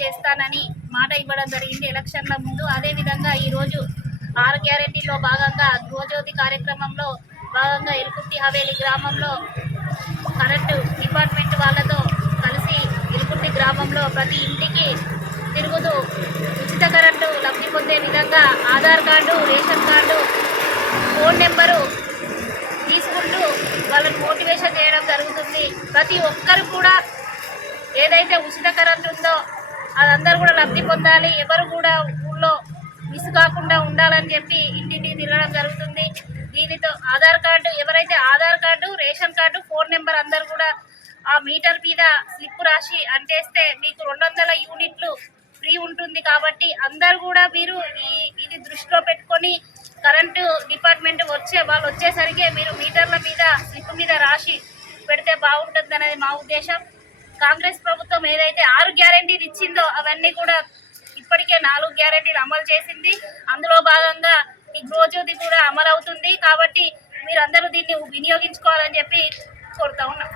చేస్తానని మాట ఇవ్వడం జరిగింది ఎలక్షన్ల ముందు. అదేవిధంగా ఈరోజు ఆరు గ్యారెంటీలో భాగంగా గృహజ్యోతి కార్యక్రమంలో భాగంగా ఎలుకుర్తి హవేలి గ్రామంలో కరెంటు డిపార్ట్మెంట్ వాళ్ళతో కలిసి ఇరుకుర్తి గ్రామంలో ప్రతి ఇంటికి తిరుగుతూ ఉచిత కరెంటు లబ్ధి పొందే విధంగా Aadhaar card ration card phone number తీసుకుంటూ వాళ్ళని మోటివేషన్ చేయడం జరుగుతుంది. ప్రతి ఒక్కరు కూడా ఏదైతే ఉచిత కరెంట్ ఉందో అదందరూ కూడా లబ్ధి పొందాలి. ఎవరు కూడా ఊళ్ళో మిస్ కాకుండా ఉండాలని చెప్పి ఇంటింటికి తిరగడం జరుగుతుంది. దీనితో ఆధార్ కార్డు ఎవరైతే Aadhaar card ration card phone number అందరు కూడా ఆ మీటర్ మీద స్లిప్ రాసి అంటేస్తే మీకు రెండు వందల యూనిట్లు ఫ్రీ ఉంటుంది కాబట్టి అందరు కూడా మీరు ఈ ఇది దృష్టిలో పెట్టుకొని కరెంటు డిపార్ట్మెంట్ వచ్చే వాళ్ళు వచ్చేసరికి మీరు మీటర్ల మీద స్లిప్ మీద రాసి పెడితే బాగుంటుంది అనేది మా ఉద్దేశం. కాంగ్రెస్ ప్రభుత్వం ఏదైతే ఆరు గ్యారంటీలు ఇచ్చిందో అవన్నీ కూడా ఇప్పటికే నాలుగు గ్యారెంటీలు అమలు చేసింది. అందులో భాగంగా ఈ గృహజ్యోతి కూడా అమలు అవుతుంది కాబట్టి మీరందరూ దీన్ని వినియోగించుకోవాలని చెప్పి కోరుతా ఉన్నాం.